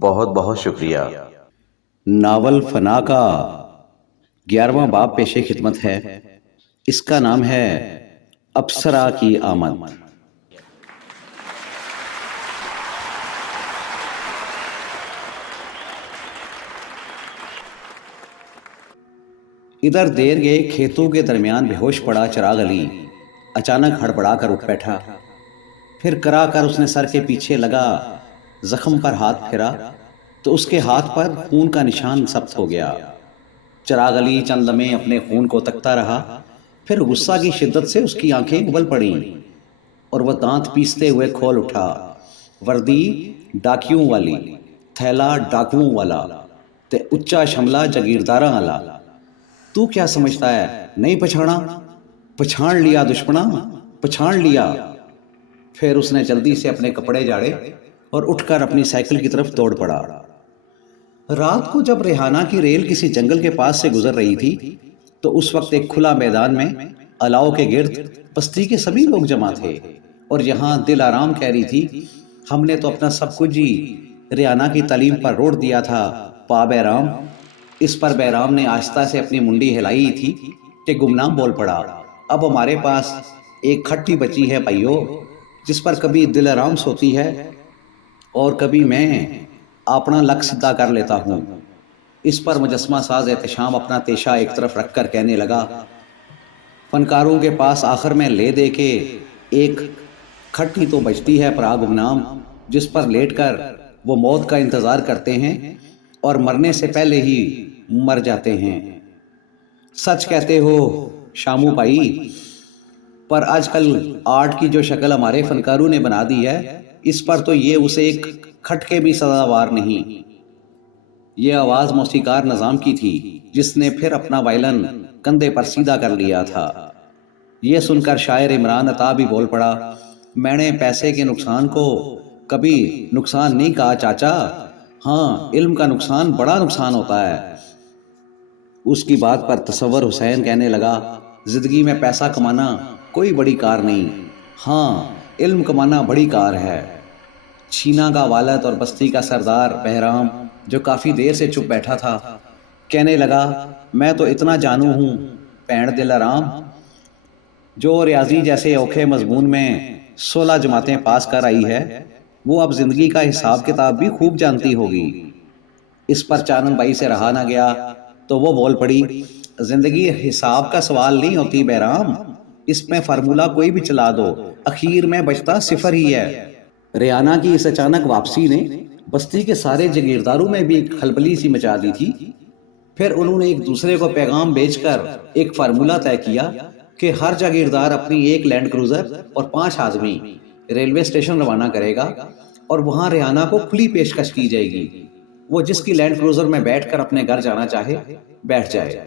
بہت بہت شکریہ۔ ناول فنا کا 11واں باب پیش خدمت ہے۔ اس کا نام ہے اپسرا کی آمد۔ ادھر دیر گئے کھیتوں کے درمیان بے ہوش پڑا چراغ علی اچانک ہڑبڑا کر اٹھ بیٹھا۔ پھر کرا کر اس نے سر کے پیچھے لگا زخم پر ہاتھ پھیرا تو اس کے ہاتھ پر خون کا نشان ثبت ہو گیا۔ چراغ علی چند لمحے اپنے خون کو تکتا رہا، پھر غصہ کی شدت سے اس کی آنکھیں ابل پڑیں اور وہ دانت پیستے ہوئے کھول اٹھا۔ وردی ڈاکیوں والی، تھیلا ڈاکوؤں والا تے اچا شملہ جاگیرداراں والا۔ تو کیا سمجھتا ہے نہیں پچھانا؟ پچھان لیا دشمنا، پچھان لیا۔ پھر اس نے جلدی سے اپنے کپڑے جاڑے اور اٹھ کر اپنی سائیکل کی طرف دوڑ پڑا۔ رات کو جب ریحانہ کی ریل کسی جنگل کے پاس سے گزر رہی تھی تو اس وقت ایک کھلا میدان میں الاؤ کے گرد بستی کے سبھی لوگ جمع تھے اور یہاں دل آرام کہہ رہی تھی، ہم نے تو اپنا سب کچھ ہی ریحانہ کی تعلیم پر روڑ دیا تھا پا بیرام۔ اس پر بیرام نے آہستہ سے اپنی منڈی ہلائی تھی کہ گمنام بول پڑا، اب ہمارے پاس ایک کھٹی بچی ہے بھائیو، جس پر کبھی دل آرام سوتی ہے اور کبھی میں اپنا لک سدھا کر لیتا ہوں۔ اس پر مجسمہ ساز احتشام اپنا تیشہ ایک طرف رکھ کر کہنے لگا، فنکاروں کے پاس آخر میں لے دے کے ایک کھٹی تو بچتی ہے پرا گمنام، جس پر لیٹ کر وہ موت کا انتظار کرتے ہیں اور مرنے سے پہلے ہی مر جاتے ہیں۔ سچ کہتے ہو شامو بھائی، پر آج کل آرٹ کی جو شکل ہمارے فنکاروں نے بنا دی ہے، اس پر تو یہ اسے ایک کھٹکے بھی سزاوار نہیں۔ یہ آواز موسیقار نظام کی تھی، جس نے پھر اپنا وائلن کندھے پر سیدھا کر لیا تھا۔ یہ سن کر شاعر عمران عطا بھی بول پڑا، میں نے پیسے کے نقصان کو کبھی نقصان نہیں کہا چاچا، ہاں علم کا نقصان بڑا نقصان ہوتا ہے۔ اس کی بات پر تصور حسین کہنے لگا، زندگی میں پیسہ کمانا کوئی بڑی کار نہیں، ہاں علم کمانا بڑی کار ہے۔ چھینا کا والد اور بستی کا سردار بہرام، جو کافی دیر سے چپ بیٹھا تھا، کہنے لگا، میں تو اتنا جانوں ہوں پین دل آرام، جو ریاضی جیسے اوکھے مضمون میں 16 جماعتیں پاس کر آئی ہے، وہ اب زندگی کا حساب کتاب بھی خوب جانتی ہوگی۔ اس پر چانن بھائی سے رہا نہ گیا تو وہ بول پڑی، زندگی حساب کا سوال نہیں ہوتی بہرام، اس میں فارمولہ کوئی بھی چلا دو، اخیر میں بچتا صفر ہی ہے۔ ریحانہ کی اس اچانک واپسی نے بستی کے سارے جاگیرداروں میں بھی ایک کھلبلی سی مچا دی تھی۔ پھر انہوں نے ایک دوسرے کو پیغام بھیج کر ایک فارمولہ طے کیا کہ ہر جاگیردار اپنی ایک لینڈ کروزر اور 5 آدمی ریلوے اسٹیشن روانہ کرے گا اور وہاں ریحانہ کو کھلی پیشکش کی جائے گی۔ وہ جس کی لینڈ کروزر میں بیٹھ کر اپنے گھر جانا چاہے بیٹھ جائے،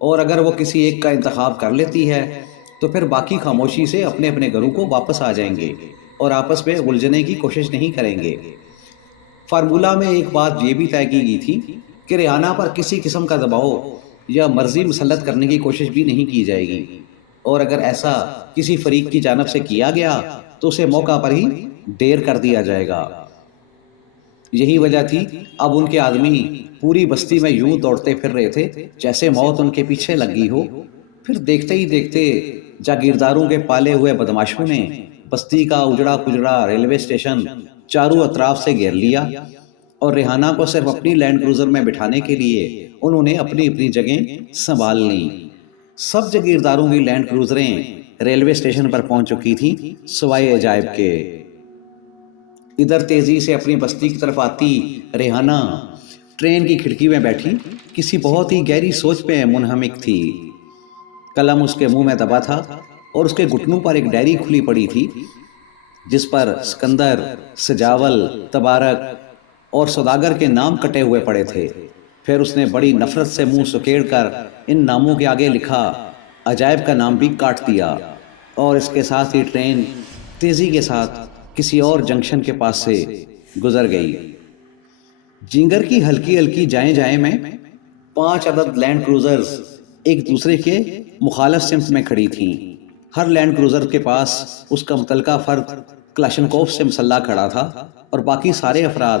اور اگر وہ کسی ایک کا انتخاب کر لیتی ہے تو پھر باقی خاموشی سے اپنے اپنے گھروں کو واپس آ جائیں گے اور آپس میں الجھنے کی کوشش نہیں کریں گے۔ فارمولہ میں ایک بات یہ بھی طے کی گئی تھی کہ ریحانہ پر کسی قسم کا دباؤ یا مرضی مسلط کرنے کی کوشش بھی نہیں کی جائے گی، اور اگر ایسا کسی فریق کی جانب سے کیا گیا تو اسے موقع پر ہی ڈیر کر دیا جائے گا۔ یہی وجہ تھی اب ان کے آدمی پوری بستی میں یوں دوڑتے پھر رہے تھے جیسے موت ان کے پیچھے لگی ہو۔ پھر دیکھتے ہی دیکھتے جاگیرداروں کے پالے ہوئے بدماشوں نے بستی کا اجڑا کجڑا ریلوے اسٹیشن چاروں اطراف سے گھیر لیا، اور ریحانہ کو صرف اپنی لینڈ کروزر میں بٹھانے کے لیے انہوں نے اپنی اپنی جگہیں سنبھال لیں۔ سب جاگیرداروں کی لینڈ کروزریں ریلوے اسٹیشن پر پہنچ چکی تھیں سوائے عجائب کے۔ ادھر تیزی سے اپنی بستی کی طرف آتی ریحانہ ٹرین کی کھڑکی میں بیٹھی کسی بہت ہی گہری سوچ میں منہمک تھی۔ قلم اس کے منہ میں دبا تھا اور اس کے گھٹنوں پر ایک ڈائری کھلی پڑی تھی جس پر سکندر، سجاول، تبارک اور سوداگر کے نام کٹے ہوئے پڑے تھے۔ پھر اس نے بڑی نفرت سے منہ سکیڑ کر ان ناموں کے آگے لکھا عجائب کا نام بھی کاٹ دیا، اور اس کے ساتھ ہی ٹرین تیزی کے ساتھ کسی اور جنکشن کے پاس سے گزر گئی۔ جینگر کی ہلکی ہلکی جائیں جائیں میں 5 عدد لینڈ کروزرز ایک دوسرے کے مخالف سمت میں کھڑی تھیں۔ ہر لینڈ کروزر کے پاس اس کا متعلقہ فرد کلاشنکوف سے مسلح کھڑا تھا، اور باقی سارے افراد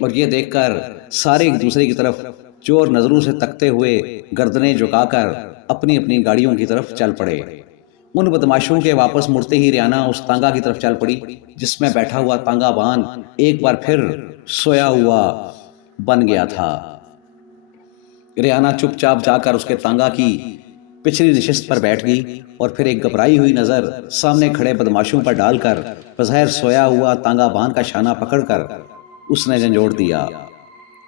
اور یہ دیکھ کر سارے ایک دوسرے کی طرف چور نظروں سے تکتے ہوئے گردنیں جھکا کر اپنی اپنی گاڑیوں کی طرف چل پڑے۔ ان بدماشوں کے واپس مڑتے ہی ریانا اس تانگا کی طرف چل پڑی جس میں بیٹھا ہوا تانگا بان ایک بار پھر سویا ہوا بن گیا تھا۔ ریانا چپ چاپ جا کر اس کے تانگا کی پچھلی نشست پر بیٹھ گئی اور پھر ایک گھبرائی ہوئی نظر سامنے کھڑے بدماشوں پر ڈال کر بظاہر سویا ہوا تانگا بان کا شانہ پکڑ کر اس نے جھنجھوڑ دیا۔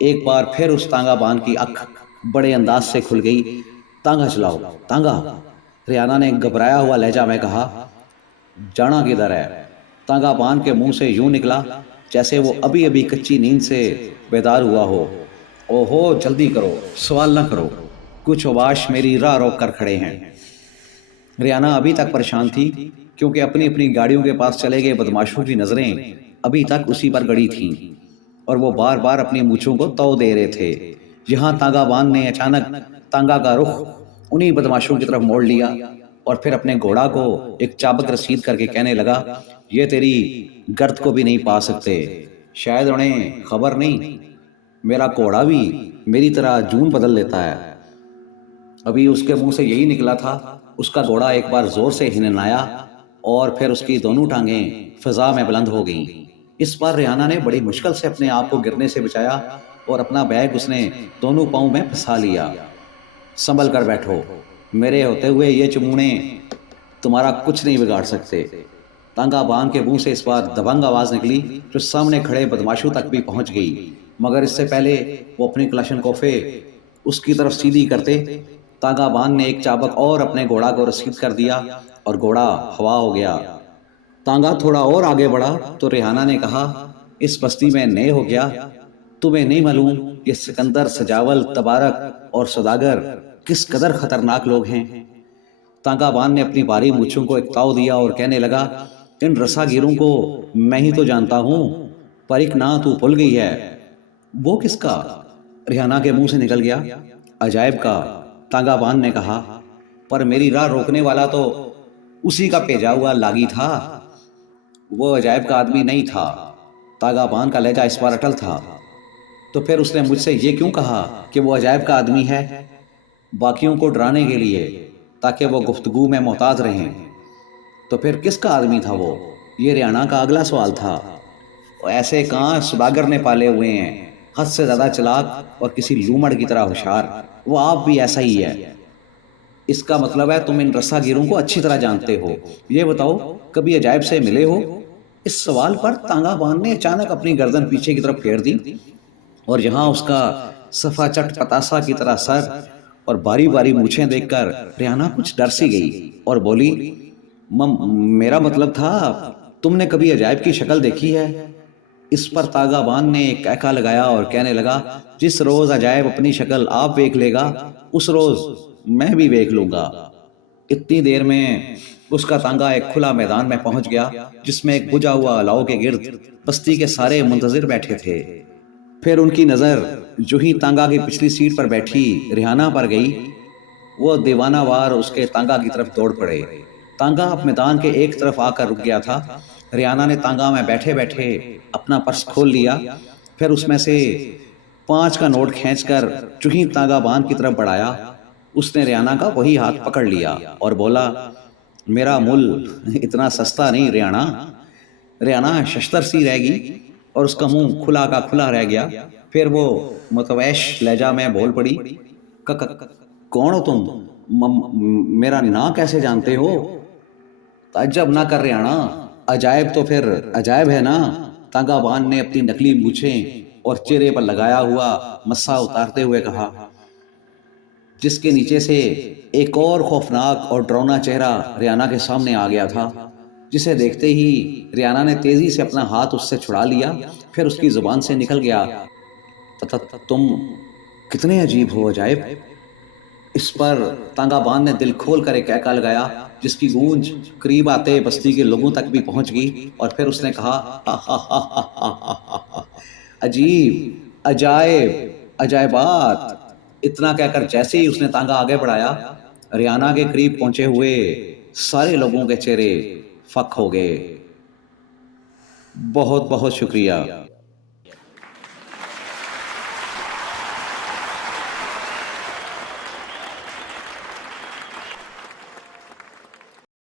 ایک بار پھر اس تانگا بان کی آنکھ بڑے انداز سے کھل گئی۔ تانگا چلاؤ تانگا، ریانا نے گھبرایا ہوا لہجہ میں کہا۔ جانا کدھر ہے؟ تانگا بان کے منہ سے یوں نکلا جیسے وہ ابھی ابھی کچی نیند سے بیدار ہوا ہو۔ اوہو جلدی کرو، سوال نہ کرو، کچھ اوباش میری راہ روک کر کھڑے ہیں۔ ریانا ابھی تک پریشان تھی کیونکہ اپنی اپنی گاڑیوں کے پاس چلے گئے بدماشوں کی نظریں ابھی تک اسی پر گڑی تھیں اور وہ بار بار اپنی مونچھوں کو تو دے رہے تھے۔ یہاں تانگا بان نے اچانک تانگا کا رخ انہی بدماشوں کی طرف موڑ لیا اور پھر اپنے گھوڑا کو ایک چابک رسید کر کے کہنے لگا، یہ تیری گرد کو بھی نہیں پا سکتے، شاید انہیں خبر نہیں، میرا گھوڑا بھی میری طرح جون بدل لیتا ہے۔ ابھی اس کے منہ سے یہی نکلا تھا، اس کا گھوڑا ایک بار زور سے ہنہنایا اور پھر اس کی دونوں ٹانگیں فضا میں بلند ہو گئیں۔ اس بار ریانا نے بڑی مشکل سے اپنے آپ کو گرنے سے بچایا اور اپنا بیگ اس نے دونوں پاؤں میں پھنسا لیا۔ سنبھل کر بیٹھو، میرے ہوتے ہوئے یہ چمونے تمہارا کچھ نہیں بگاڑ سکتے۔ تانگا بان کے منہ سے اس بار دبنگ آواز نکلی جو سامنے کھڑے بدماشوں تک بھی پہنچ گئی، مگر اس سے پہلے وہ اپنی کلاشن کوفے اس کی طرف سیدھی کرتے تانگا بان نے ایک چابک اور اپنے گھوڑا کو رسید کر دیا اور گھوڑا ہوا ہو گیا۔ تانگا تھوڑا اور آگے بڑھا تو ریحانہ نے کہا، اس بستی میں نئے ہو گیا، تمہیں نہیں معلوم یہ سکندر، سجاول، تبارک اور سوداگر کس قدر خطرناک لوگ ہیں۔ تانگا بان نے اپنی بھاری مونچھوں کو ایک تاؤ دیا اور کہنے لگا، ان رسا گیروں کو میں ہی تو جانتا ہوں، پر ایک نام تو بھول گئی ہے۔ وہ کس کا؟ ریحانہ کے منہ سے نکل گیا۔ عجائب کا، تانگا بان نے کہا، پر میری راہ روکنے والا تو اسی کا بھیجا ہوا لاگی تھا، وہ عجائب کا آدمی نہیں تھا۔ تانگا بان کا لہجہ اس بار اٹل تھا۔ تو پھر اس نے مجھ سے یہ کیوں کہا کہ وہ عجائب کا آدمی ہے؟ باقیوں کو ڈرانے کے لیے، تاکہ وہ گفتگو میں محتاط رہیں۔ تو پھر کس کا آدمی تھا وہ؟ یہ ریحانہ کا اگلا سوال تھا۔ ایسے کہاں سوداگر نے پالے ہوئے ہیں، حد سے زیادہ چلاک اور کسی لومڑ کی طرح ہوشیار، وہ آپ بھی ایسا ہی ہے۔ اس کا مطلب ہے تم ان رسا گیروں کو اچھی طرح جانتے ہو۔ یہ بتاؤ کبھی عجائب سے ملے ہو؟ اس سوال پر تانگا بان نے اچانک اپنی گردن پیچھے کی طرف پھیر دی اور یہاں اس کا صفا چٹ پتاسا کی طرح سر اور باری باری مونچھیں دیکھ کر ریحانہ کچھ ڈر سی گئی اور بولی، میرا مطلب تھا تم نے کبھی عجائب کی شکل دیکھی ہے؟ اس پر تانگا بان نے ایک کہکا لگایا اور کہنے لگا، جس روز عجائب اپنی شکل آپ دیکھ لے گا اس روز میں بھی دیکھ لوں گا۔ اتنی دیر میں اس کا تانگا ایک کھلا میدان میں پہنچ گیا جس میں ایک بجھا ہوا الاؤ کے گرد بستی کے سارے منتظر بیٹھے تھے۔ پھر ان کی نظر جو ہی تانگا کی پچھلی سیٹ پر بیٹھی ریحانہ پر گئی، وہ دیوانہ وار اس کے تانگا کی طرف دوڑ پڑے۔ تانگا اب میدان کے ایک طرف آ کر رک گیا تھا۔ ریحانہ نے تانگا میں بیٹھے بیٹھے اپنا پرس کھول لیا، پھر اس میں سے 5 کا نوٹ کھینچ کر جو ہی تانگا بان کی طرف بڑھایا، اس نے ریحانہ کا وہی ہاتھ پکڑ لیا اور بولا، میرا مل اتنا سستا نہیں ریحانہ۔ ریحانہ ششتر سی رہ گئی اور اس کا منہ کھلا کا کھلا رہ گیا۔ پھر وہ متویش لہجہ میں بول پڑی، کون ہو تم؟ میرا نام کیسے جانتے ہو؟ تعجب نہ کر ریحانہ، عجائب تو پھر عجائب ہے نا۔ تانگا بان نے اپنی نکلی مونچھیں اور چہرے پر لگایا ہوا مسا اتارتے ہوئے کہا، جس کے نیچے سے ایک اور خوفناک اور ڈراؤنا چہرہ ریحانہ کے سامنے آ گیا تھا، جسے دیکھتے ہی ریحانہ نے تیزی سے اپنا ہاتھ اس سے چھڑا لیا۔ پھر اس کی زبان سے نکل گیا، تم کتنے عجیب ہو عجائب۔ اس پر تانگا بان نے دل کھول کر ایک کہکا لگایا جس کی گونج قریب آتے بستی کے لوگوں تک بھی پہنچ گئی، اور پھر اس نے کہا، عجیب، عجائب، عجائبات۔ اتنا کہہ کر جیسے ہی اس نے تانگا آگے بڑھایا، ریحانہ کے قریب پہنچے ہوئے سارے لوگوں کے چہرے فک ہو گئے۔ بہت بہت شکریہ۔